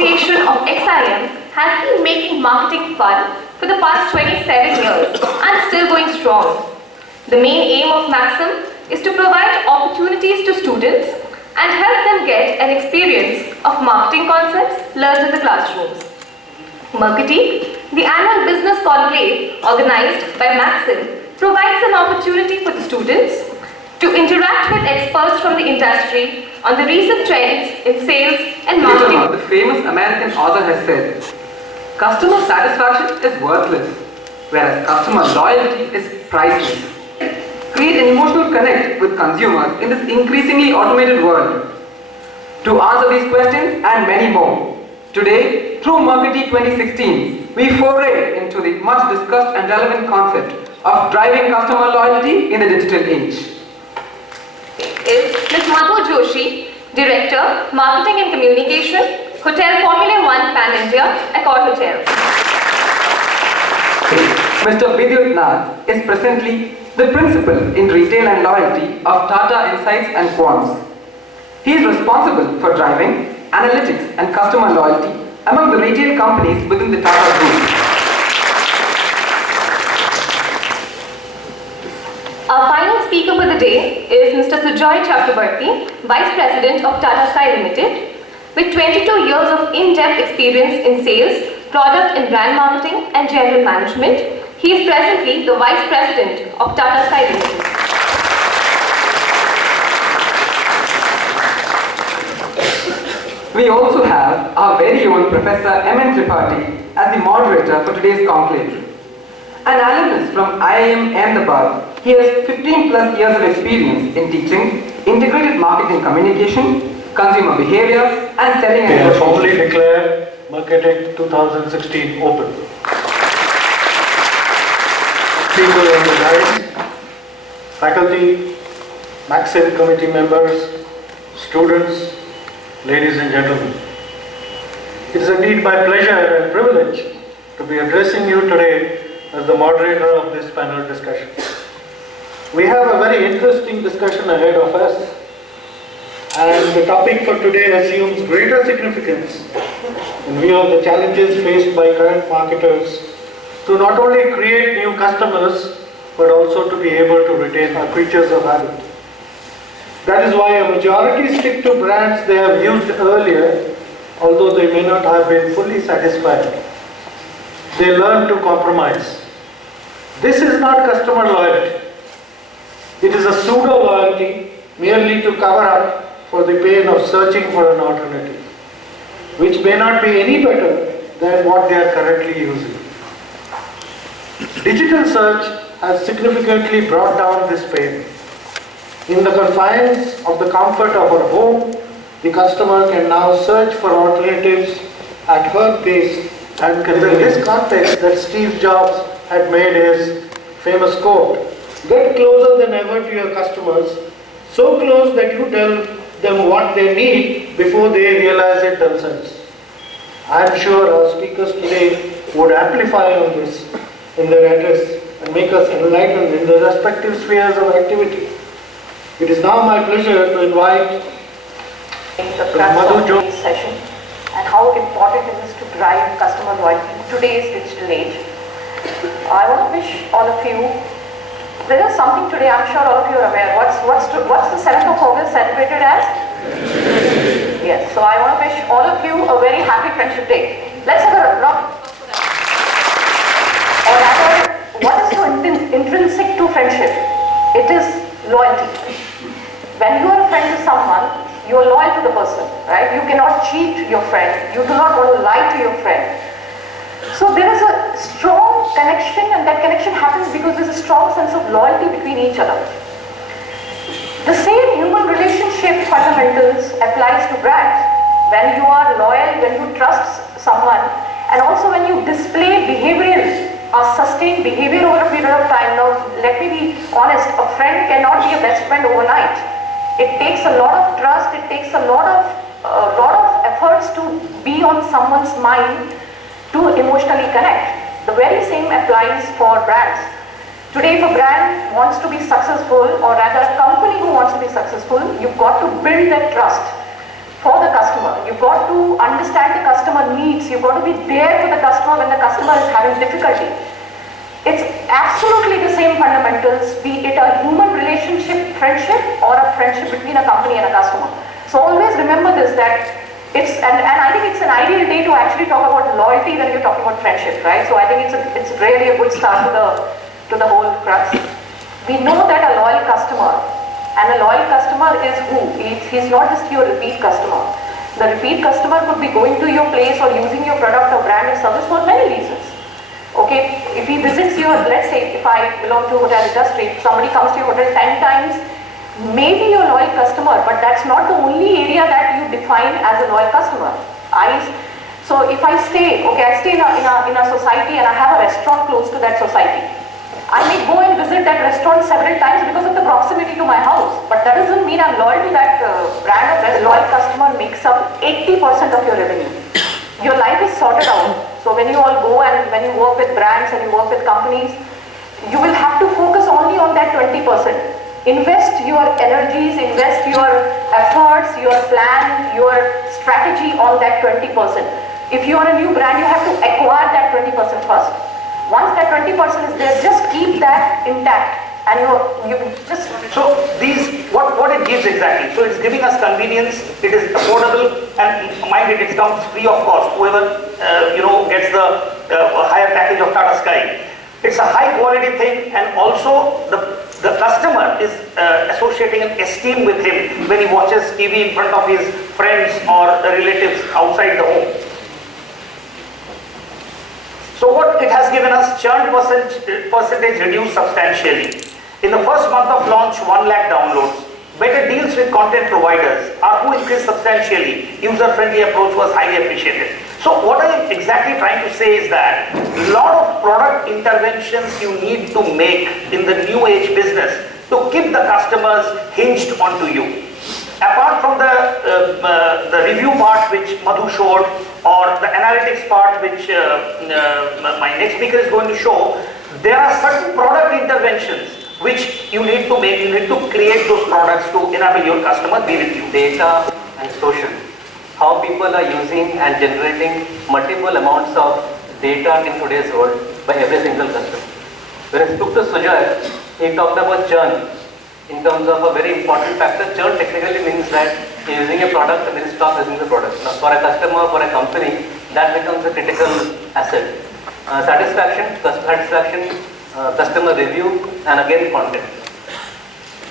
Association of XIM has been making marketing fun for the past 27 years and still going strong. The main aim of Maxim is to provide opportunities to students and help them get an experience of marketing concepts learned in the classrooms. Mercatique, the annual business conclave organized by Maxim, provides an opportunity for the students to interact with experts from the industry on the recent trends in sales and marketing. The famous American author has said, customer satisfaction is worthless, whereas customer loyalty is priceless. Create an emotional connect with consumers in this increasingly automated world. To answer these questions and many more, today, through Mercatique 2016, we foray into the much discussed and relevant concept of driving customer loyalty in the digital age. Is Ms. Madhu Joshi, Director, Marketing and Communication, Hotel Formula 1 Pan India, Accor Hotels. Mr. Vidyut Nath is presently the Principal in Retail and Loyalty of Tata Insights and Quants. He is responsible for driving analytics and customer loyalty among the retail companies within the Tata Group. Our final speaker for the day is Mr. Sujoy Chakrabarti, Vice President of Tata Sky Limited. With 22 years of in-depth experience in sales, product and brand marketing and general management, he is presently the Vice President of Tata Sky Limited. We also have our very own Professor M.N. Tripathi as the moderator for today's conclave. An alumnus from IIM Ahmedabad, he has 15 plus years of experience in teaching integrated marketing communication, consumer behavior and selling and I formally declare Mercatique 2016 open. People on the dais, faculty, Maxim committee members, students, ladies and gentlemen. It is indeed my pleasure and privilege to be addressing you today as the moderator of this panel discussion. We have a very interesting discussion ahead of us, and the topic for today assumes greater significance in view of the challenges faced by current marketers to not only create new customers but also to be able to retain our creatures of habit. That is why a majority stick to brands they have used earlier, although they may not have been fully satisfied. They learn to compromise. This is not customer loyalty. It is a pseudo loyalty merely to cover up for the pain of searching for an alternative, which may not be any better than what they are currently using. Digital search has significantly brought down this pain. In the confines of the comfort of her home, the customer can now search for alternatives at her pace, and in this context that Steve Jobs had made his famous quote, "Get closer than ever to your customers, so close that you tell them what they need before they realize it themselves." I am sure our speakers today would amplify on this in their address and make us enlightened in the respective spheres of activity. It is now my pleasure to invite The crux of today's session and how important it is to drive customer loyalty in today's digital age. I want to wish all of you, there is something today, I'm sure all of you are aware. What's the 7th of August celebrated as? Yes, so I want to wish all of you a very happy Friendship Day. Let's have a round. Or rather, what is so intrinsic to friendship? It is loyalty. When you are a friend to someone, you are loyal to the person, right? You cannot cheat your friend. You do not want to lie to your friend. So there is a strong connection, and that connection happens because there is a strong sense of loyalty between each other. The same human relationship fundamentals applies to brands. When you are loyal, when you trust someone, and also when you display behavioral or sustained behavior over a period of time. Now, let me be honest, a friend cannot be a best friend overnight. It takes a lot of trust, it takes a lot of efforts to be on someone's mind to emotionally connect. The very same applies for brands. Today, if a brand wants to be successful, or rather a company who wants to be successful, you've got to build that trust for the customer. You've got to understand the customer customer needs. You've got to be there for the customer when the customer is having difficulty. It's absolutely the same fundamentals, be it a human relationship, friendship, or a friendship between a company and a customer. So always remember this, that and I think it's an ideal day to actually talk about loyalty when you're talking about friendship, right? So I think it's really a good start to the whole crux. We know that a loyal customer, and a loyal customer is who? He's not just your repeat customer. The repeat customer could be going to your place or using your product or brand or service for many reasons. Okay, if he visits your, let's say, if I belong to hotel industry, if somebody comes to your hotel 10 times, maybe you're a loyal customer, but that's not the only area that you define as a loyal customer. So if I stay, okay, I stay in a society and I have a restaurant close to that society. I may go and visit that restaurant several times because of the proximity to my house, but that doesn't mean I'm loyal to that brand. A loyal customer makes up 80% of your revenue. Your life is sorted out. So when you all go and when you work with brands and you work with companies, you will have to focus only on that 20%. Invest your energies, invest your efforts, your plan, your strategy on that 20%. If you are a new brand, you have to acquire that 20% first. Once that 20% is there, just keep that intact. And you just... So what it gives exactly? So it's giving us convenience, it is affordable, and mind it comes free of cost. Whoever gets the higher package of Tata Sky. It's a high quality thing, and also the customer is associating an esteem with him when he watches TV in front of his friends or relatives outside the home. So what it has given us, churn percentage reduced substantially. In the first month of launch, 1 lakh downloads. Better deals with content providers. ARPU increased substantially. User-friendly approach was highly appreciated. So what I am exactly trying to say is that a lot of product interventions you need to make in the new age business to keep the customers hinged onto you. Apart from the review part which Madhu showed, or the analytics part which my next speaker is going to show, there are certain product interventions which you need to make. You need to create those products to enable your customer be with you. Data and social. How people are using and generating multiple amounts of data in today's world by every single customer. When I spoke to Sujoy, he talked about churn. In terms of a very important factor, churn technically means that you're using a product and then stop using the product. Now, for a customer, for a company, that becomes a critical asset. Satisfaction, customer review, and again content.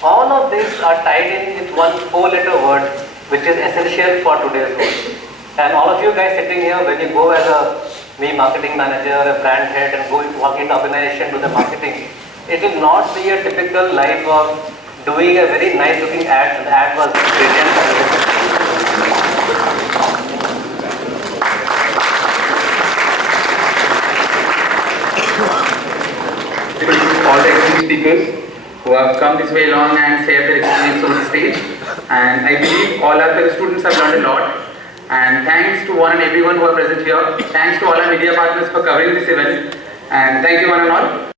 All of these are tied in with one 4-letter word which is essential for today's world. And all of you guys sitting here, when you go as a marketing manager, a brand head, and go walk into organization to the marketing, it will not be a typical life of doing a very nice looking ad, and the ad was brilliant. All the excellent speakers who have come this way along and shared their experience on the stage, and I believe all our fellow students have learned a lot. And thanks to one and everyone who are present here. Thanks to all our media partners for covering this event, and thank you one and all.